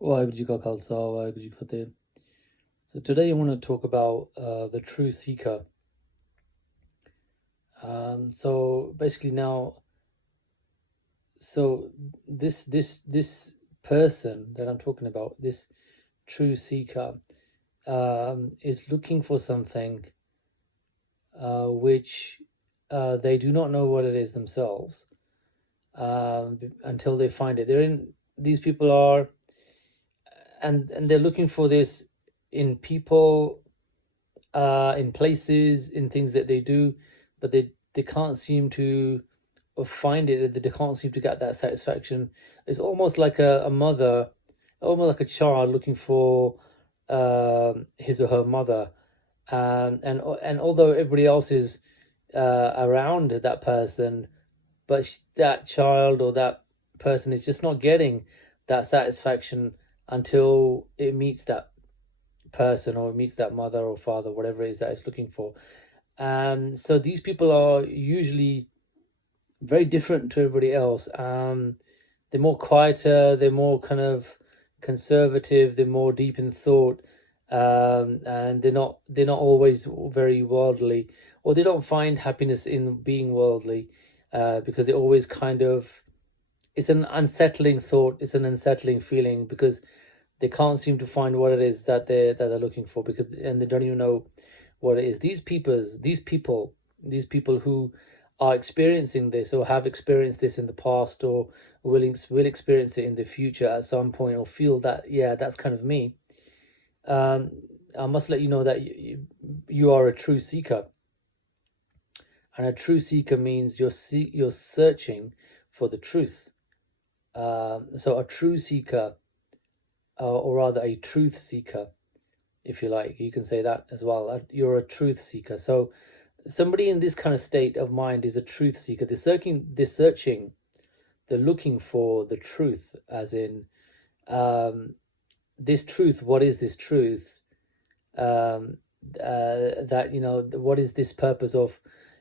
Waheguru Ji Ka Khalsa, Waheguru Ji Ki Fateh. So today I want to talk about the true seeker. So basically now, so this person that I'm talking about, this true seeker, is looking for something which they do not know what it is themselves until they find it. These people are, and they're looking for this in people, in places, in things that they do, but they can't seem to find it. They can't seem to get that satisfaction. It's almost like a mother, almost like a child looking for his or her mother, and although everybody else is around that person, but that child or that person is just not getting that satisfaction until it meets that person or meets that mother or father, whatever it is that it's looking for. So these people are usually very different to everybody else. They're more quieter, they're more kind of conservative, they're more deep in thought, and they're not always very worldly, or they don't find happiness in being worldly, because they always kind of, it's an unsettling thought, it's an unsettling feeling because they can't seem to find what it is that they're looking for, because and they don't even know what it is. These people who are experiencing this or have experienced this in the past, or will experience it in the future at some point, or feel that, yeah, that's kind of me. um I must let you know that you are a true seeker, and a true seeker means you're searching for the truth. So a true seeker, or rather a truth seeker, if you like, you can say that as well. You're a truth seeker. So somebody in this kind of state of mind is a truth seeker. They're searching, they're looking for the truth, as in, um, this truth. What is this truth? Um, that, what is this purpose of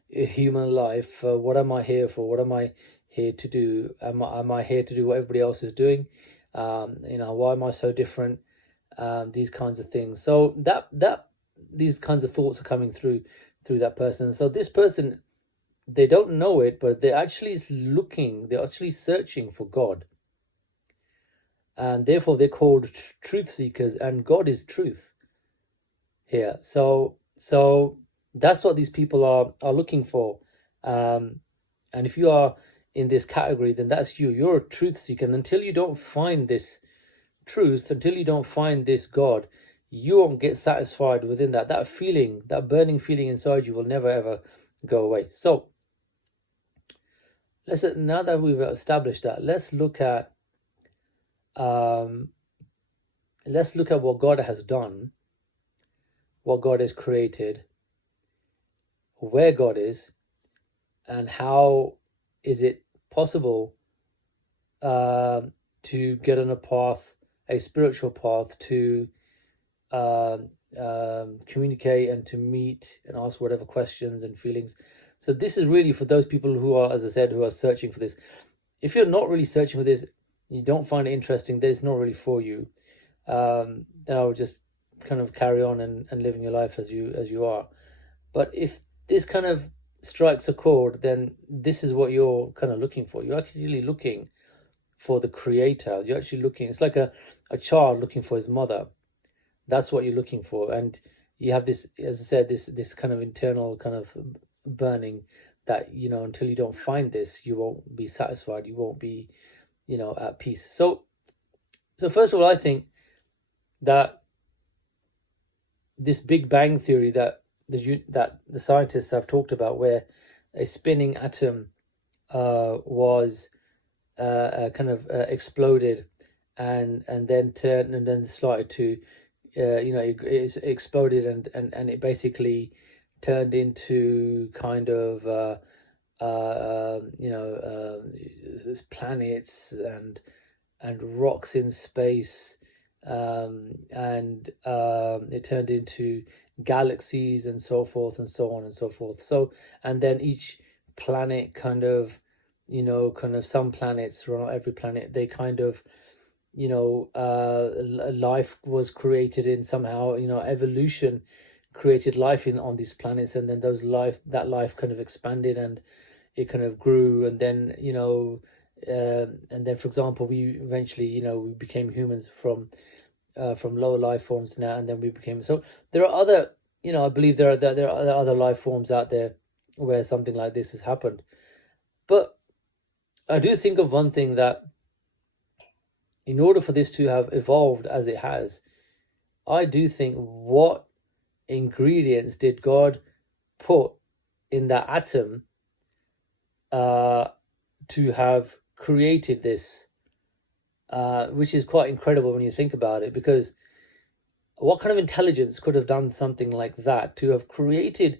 human life? What am I here for? What am I here to do? Am I here to do what everybody else is doing? Why am I so different? These kinds of things. So that these kinds of thoughts are coming through that person. So this person, they don't know it, but they're actually looking. They're actually searching for God, and therefore they're called truth seekers. And God is truth here. So that's what these people are looking for. And if you are in this category, then that's you. You're a truth seeker. And until you don't find this truth, until you don't find this God, you won't get satisfied within that. That feeling, that burning feeling inside you, will never ever go away. So now that we've established that, um, let's look at what God has done, what God has created, where God is, and how is it possible to get on a path, a spiritual path, to communicate and to meet and ask whatever questions and feelings. So this is really for those people who are, as I said, who are searching for this. If you're not really searching for this, you don't find it interesting, then it's not really for you. Then I would just kind of carry on and living your life as you are. But if this kind of strikes a chord, then this is what you're kind of looking for. You're actually looking for the creator. You're actually looking, it's like a child looking for his mother. That's what you're looking for. And you have this, as I said, this kind of internal kind of burning that, until you don't find this, you won't be satisfied, you won't be, at peace. So first of all, I think that this Big Bang theory that the scientists have talked about, where a spinning atom was kind of exploded, and then turned, and then started to, it exploded, and it basically turned into kind of planets and rocks in space, and it turned into galaxies and so forth and so on and so forth. So, and then each planet kind of, some planets, or not every planet, they kind of life was created in somehow, evolution created life in on these planets, and then that life kind of expanded, and it kind of grew, and then and then, for example, we eventually, we became humans from lower life forms now, and then we became. So there are other, I believe there are other life forms out there where something like this has happened. But I do think of one thing, that in order for this to have evolved as it has, I do think, what ingredients did God put in that atom uh, to have created this, which is quite incredible when you think about it, because what kind of intelligence could have done something like that, to have created,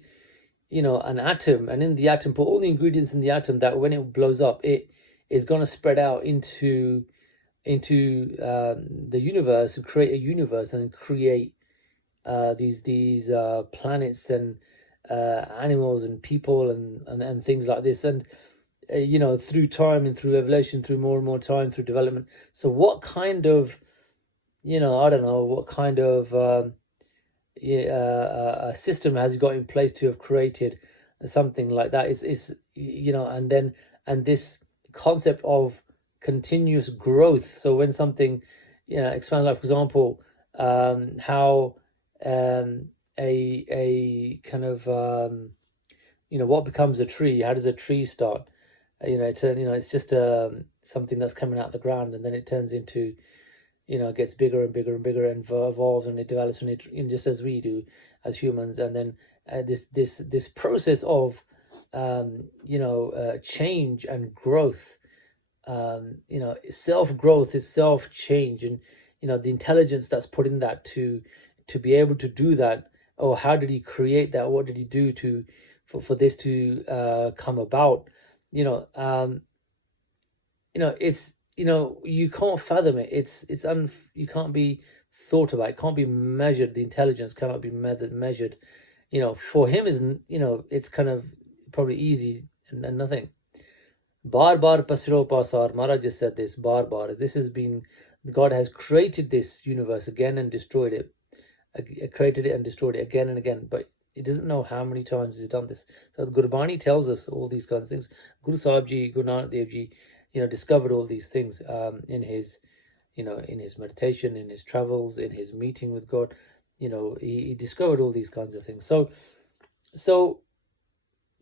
an atom, and in the atom put all the ingredients in the atom that when it blows up, it is going to spread out into the universe, and create a universe, and create these planets, and animals, and people, and things like this, and through time, and through evolution, through more and more time, through development. So what kind of, I don't know, what kind of a system has he got in place to have created something like that? Is and then, and this concept of continuous growth. So when something, expands, like for example, how a kind of what becomes a tree? How does a tree start? It's just something that's coming out of the ground, and then it turns into, gets bigger and bigger and bigger, and evolves, and it develops, and just as we do as humans. And then this process of change and growth, self growth is self change, and the intelligence that's put in that to be able to do that. Or how did he create that? What did he do for this to come about? It's, you can't fathom it. You can't be thought about. It can't be measured. The intelligence cannot be measured. For him is, it's kind of probably easy, and nothing. Bar bar pasiro pasar. Mara just said this. Bar bar. This has been, God has created this universe again and destroyed it. Created it and destroyed it again and again. But it doesn't know how many times he's done this. So the Gurbani tells us all these kinds of things. Guru Sahib Ji, Guru Nanak Dev Ji, discovered all these things in his, in his meditation, in his travels, in his meeting with God. He discovered all these kinds of things. So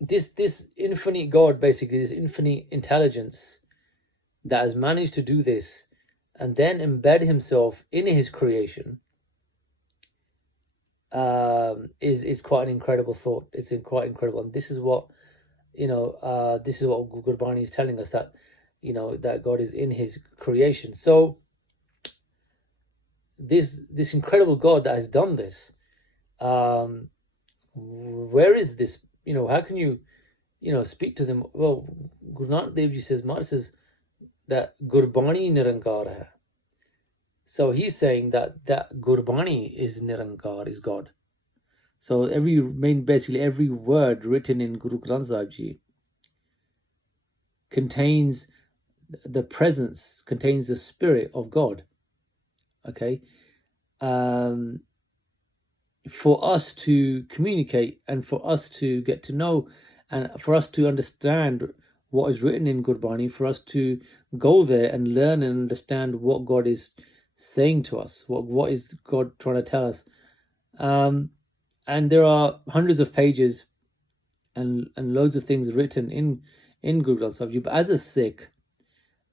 this infinite God, basically, this infinite intelligence that has managed to do this, and then embed himself in his creation, is quite an incredible thought. It's quite incredible, and this is what Gurbani is telling us, that that God is in his creation. So this incredible God that has done this, where is this? How can you speak to them? Well, Guru Nanak Dev Ji says, Maharaj says that Gurbani Nirankar hai. So he's saying that Gurbani is Nirankar, is God. So basically every word written in Guru Granth Sahib Ji contains the presence, contains the spirit of God. Okay, for us to communicate, and for us to get to know, and for us to understand what is written in Gurbani, for us to go there and learn and understand what God is saying to us, what is God trying to tell us. And there are hundreds of pages and loads of things written in Guru Granth Sahib Ji. But as a Sikh,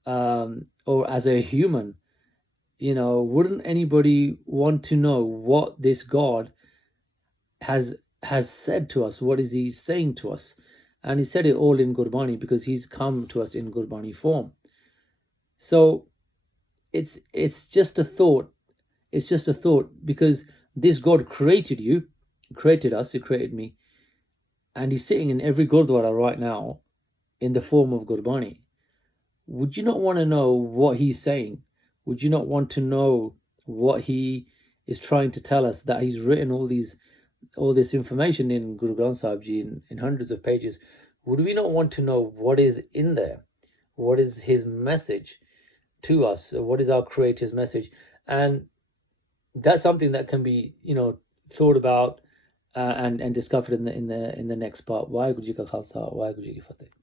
or as a human, wouldn't anybody want to know what this God has said to us? What is he saying to us? And he said it all in Gurbani, because he's come to us in Gurbani form. So it's just a thought. It's just a thought, because this God created you, created us, he created me, and he's sitting in every Gurdwara right now in the form of Gurbani. Would you not want to know what he's saying? Would you not want to know what he is trying to tell us, that he's written all this information in Guru Granth Sahib Ji in hundreds of pages? Would we not want to know what is in there? What is his message to us? What is our creator's message? And that's something that can be, thought about and discovered in the next part. Waheguru Ji Ka Khalsa, Waheguru Ji Ki Fateh.